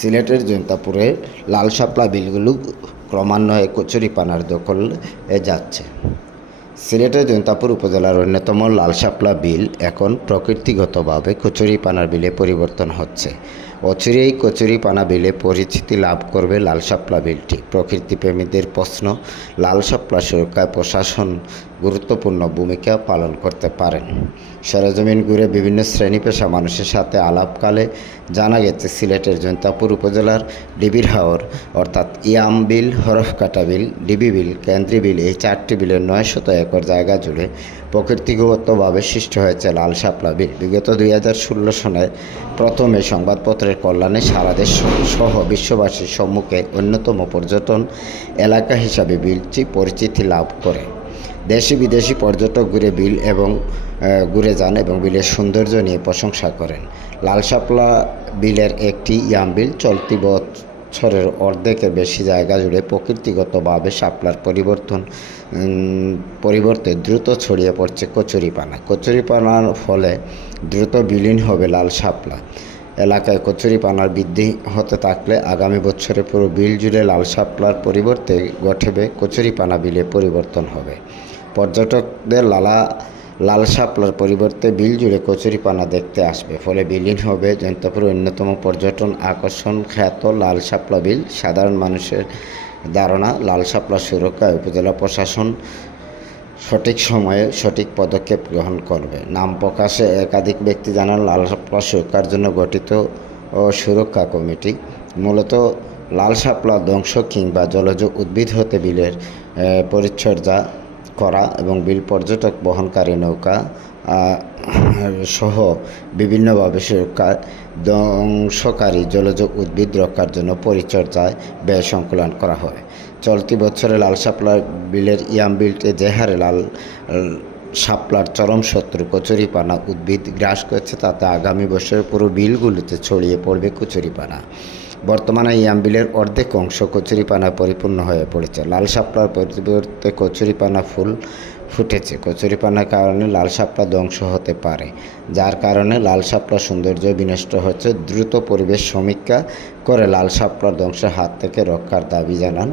সিলেটের জৈন্তাপুরে লাল শাপলা বিলগুলো ক্রমান্বয়ে কচুরিপানার এ যাচ্ছে। সিলেটের জৈন্তাপুর উপজেলার অন্যতম লাল শাপলা বিল এখন প্রকৃতিগতভাবে কচুরিপানার বিলে পরিবর্তন হচ্ছে। অচিরেই কচুরিপানা বিলে পরিচিতি লাভ করবে লাল শাপলা বিলটি। প্রকৃতিপ্রেমীদের প্রশ্ন, লাল শাপলা সুরক্ষায় প্রশাসন গুরুত্বপূর্ণ ভূমিকা পালন করতে পারেন। সরেজমিন ঘুরে বিভিন্ন শ্রেণি পেশা মানুষের সাথে আলাপকালে জানা গেছে, সিলেটের জৈন্তাপুর উপজেলার ডিবির হাওর, অর্থাৎ ইয়াম বিল, হরফকাটা বিল, ডিবি বিল, কেন্দ্রী বিল, এই চারটি বিলের নয় শত একর জায়গা জুড়ে প্রকৃতিগতভাবে সৃষ্টি হয়েছে লাল শাপলা বিল। বিগত দুই হাজার ষোলো সনে প্রথমে কল্যাণে সারা দেশ সহ বিশ্ববাসীর সম্মুখে অন্যতম পর্যটন এলাকা হিসাবে বিলটি পরিচিতি লাভ করে। দেশি বিদেশি পর্যটক ঘুরে বিল এবং ঘুরে যান এবং বিলের সৌন্দর্য নিয়ে প্রশংসা করেন। লাল শাপলা বিলের একটি ইয়াম বিল চলতি বছরের অর্ধেকের বেশি জায়গা জুড়ে প্রকৃতিগতভাবে শাপলার পরিবর্তন পরিবর্তে দ্রুত ছড়িয়ে পড়ছে কচুরিপানা। কচুরিপানার ফলে দ্রুত বিলীন হবে লাল শাপলা এলাকায় কচুরিপানার বৃদ্ধি হতে থাকলে আগামী বছরে পুরো বিল জুড়ে লাল শাপলার পরিবর্তে গঠবে কচুরিপানা বিলে পরিবর্তন হবে। পর্যটকদের লালা, লাল শাপলার পরিবর্তে বিল জুড়ে কচুরিপানা দেখতে আসবে। ফলে বিলীন হবে জৈন্তপুরের অন্যতম পর্যটন আকর্ষণ খ্যাত লাল শাপলা বিল। সাধারণ মানুষের ধারণা, লাল শাপলা সুরক্ষায় উপজেলা প্রশাসন সঠিক সময়ে সঠিক পদক্ষেপ গ্রহণ করবে। নাম প্রকাশে একাধিক ব্যক্তি জানান, লাল শাপলা সুরক্ষার জন্য গঠিত ও সুরক্ষা কমিটি। মূলত লাল শাপলা ধ্বংস কিংবা জলজ উদ্ভিদ হতে বিলের পরিচর্যা করা এবং বিল পর্যটক বহনকারী নৌকা সহ বিভিন্নভাবে ধ্বংসকারী জলজ উদ্ভিদ রক্ষার জন্য পরিচর্যায় ব্যয় সংকলন করা হয়। চলতি বছরে লাল শাপলা বিলের ইয়াম বিলটে যে হারে লাল আহ, শাপলার চরম শত্রু কচুরিপানা উদ্ভিদ গ্রাস করছে তাতে আগামী বছরের পুরো বিলগুলিতে ছড়িয়ে পড়বে কচুরিপানা। বর্তমানে এই আম্বিলের অর্ধেক অংশ কচুরিপানা পরিপূর্ণ হয়ে পড়েছে। লাল শাপলার পরিবর্তে কচুরিপানা ফুল ফুটেছে। কচুরিপানার কারণে লাল শাপলা ধ্বংস হতে পারে, যার কারণে লাল শাপলা সৌন্দর্য বিনষ্ট হচ্ছে। দ্রুত পরিবেশ সমীক্ষা করে লাল শাপলার ধ্বংসের হাত থেকে রক্ষার দাবি জানান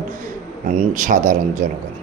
সাধারণ জনগণ।